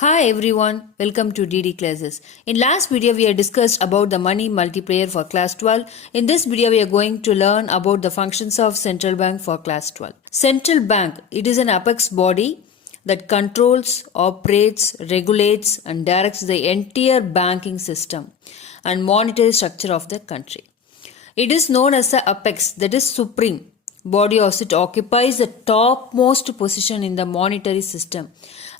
Hi everyone, welcome to DD classes. In last video we have discussed about the money multiplier for class 12. In this video we are going to learn about the functions of central bank for class 12. Central bank, it is an apex body that controls, operates, regulates and directs the entire banking system and monetary structure of the country. It is known as the apex, that is supreme body of it occupies the topmost position in the monetary system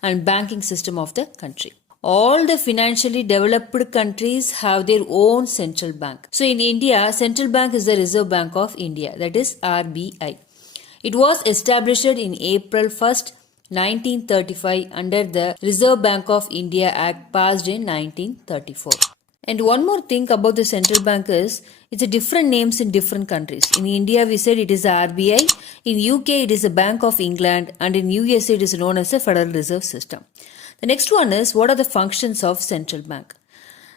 and banking system of the country. All the financially developed countries have their own central bank. So in India, central bank is the Reserve Bank of India, that is RBI. It was established in April 1st, 1935 under the Reserve Bank of India Act passed in 1934. And one more thing about the central bank is, it's a different names in different countries. In India, we said it is the RBI. In UK, it is the Bank of England. And in USA, it is known as the Federal Reserve System. The next one is, what are the functions of central bank?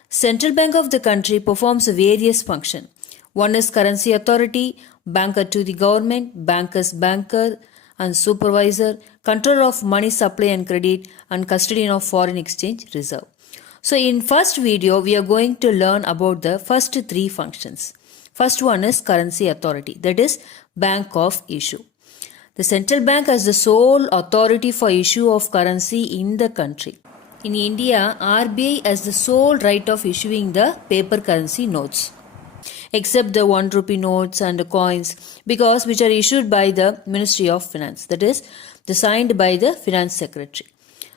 Central bank of the country performs various functions. One is currency authority, banker to the government, banker's banker and supervisor, controller of money supply and credit, and custodian of foreign exchange reserve. So in first video, we are going to learn about the first three functions. First one is currency authority, that is bank of issue. The central bank has the sole authority for issue of currency in the country. In India, RBI has the sole right of issuing the paper currency notes, except the 1 rupee notes and the coins, because which are issued by the Ministry of Finance, that is signed by the Finance Secretary.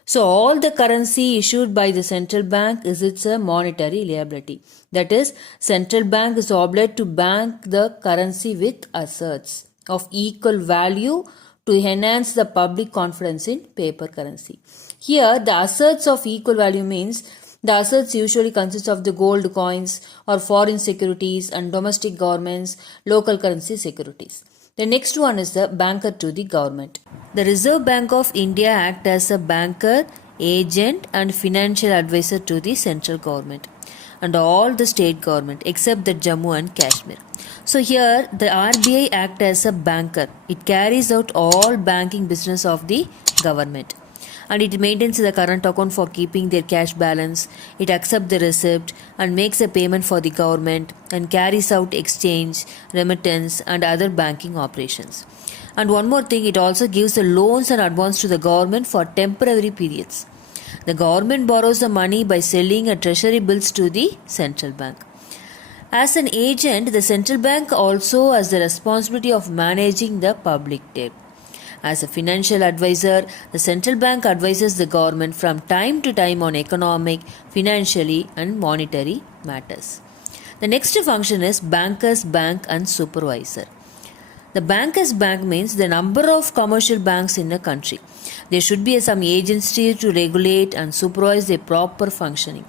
So all the currency issued by the central bank is its a monetary liability. That is, central bank is obliged to bank the currency with assets of equal value to enhance the public confidence in paper currency. Here, the assets of equal value means the assets usually consist of the gold coins or foreign securities and domestic governments, local currency securities. The next one is the banker to the government. The Reserve Bank of India acts as a banker, agent and financial advisor to the central government and all the state government except the Jammu and Kashmir. So here the RBI acts as a banker. It carries out all banking business of the government. And it maintains the current account for keeping their cash balance. It accepts the receipt and makes a payment for the government and carries out exchange, remittance and other banking operations. And one more thing, it also gives the loans and advance to the government for temporary periods. The government borrows the money by selling a treasury bills to the central bank. As an agent, the central bank also has the responsibility of managing the public debt. As a financial advisor, the central bank advises the government from time to time on economic, financially and monetary matters. The next function is banker's bank and supervisor. The banker's bank means the number of commercial banks in a country. There should be some agency to regulate and supervise their proper functioning.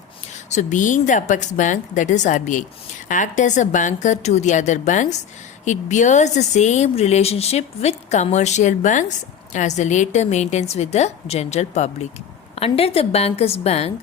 So being the apex bank, that is RBI, act as a banker to the other banks. It bears the same relationship with commercial banks as the latter maintains with the general public. Under the banker's bank,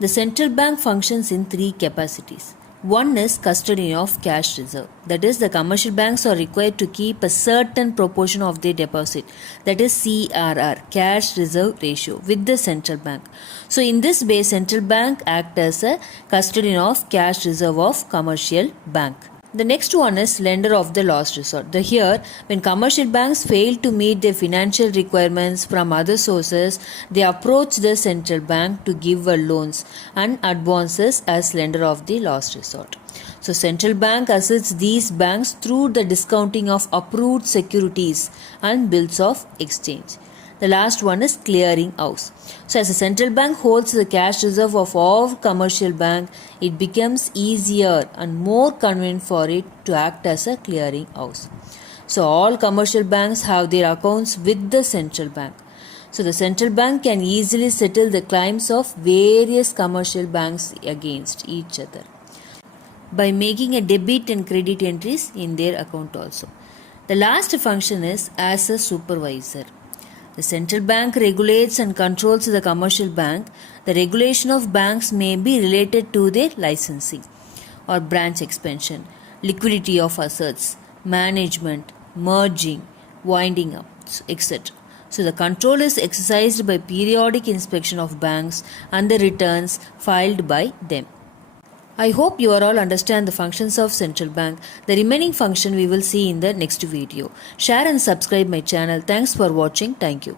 the central bank functions in three capacities. One is custodian of cash reserve. That is, the commercial banks are required to keep a certain proportion of their deposit, that is CRR, cash reserve ratio, with the central bank. So in this way, central bank acts as a custodian of cash reserve of commercial bank. The next one is lender of the last resort. Here, when commercial banks fail to meet their financial requirements from other sources, they approach the central bank to give loans and advances as lender of the last resort. So central bank assists these banks through the discounting of approved securities and bills of exchange. The last one is clearing house. So as a central bank holds the cash reserve of all commercial bank, it becomes easier and more convenient for it to act as a clearing house. So all commercial banks have their accounts with the central bank. So the central bank can easily settle the claims of various commercial banks against each other by making a debit and credit entries in their account also. The last function is as a supervisor. The central bank regulates and controls the commercial bank. The regulation of banks may be related to their licensing or branch expansion, liquidity of assets, management, merging, winding up, etc. So the control is exercised by periodic inspection of banks and the returns filed by them. I hope you all understand the functions of central bank. The remaining function we will see in the next video. Share and subscribe my channel. Thanks for watching. Thank you.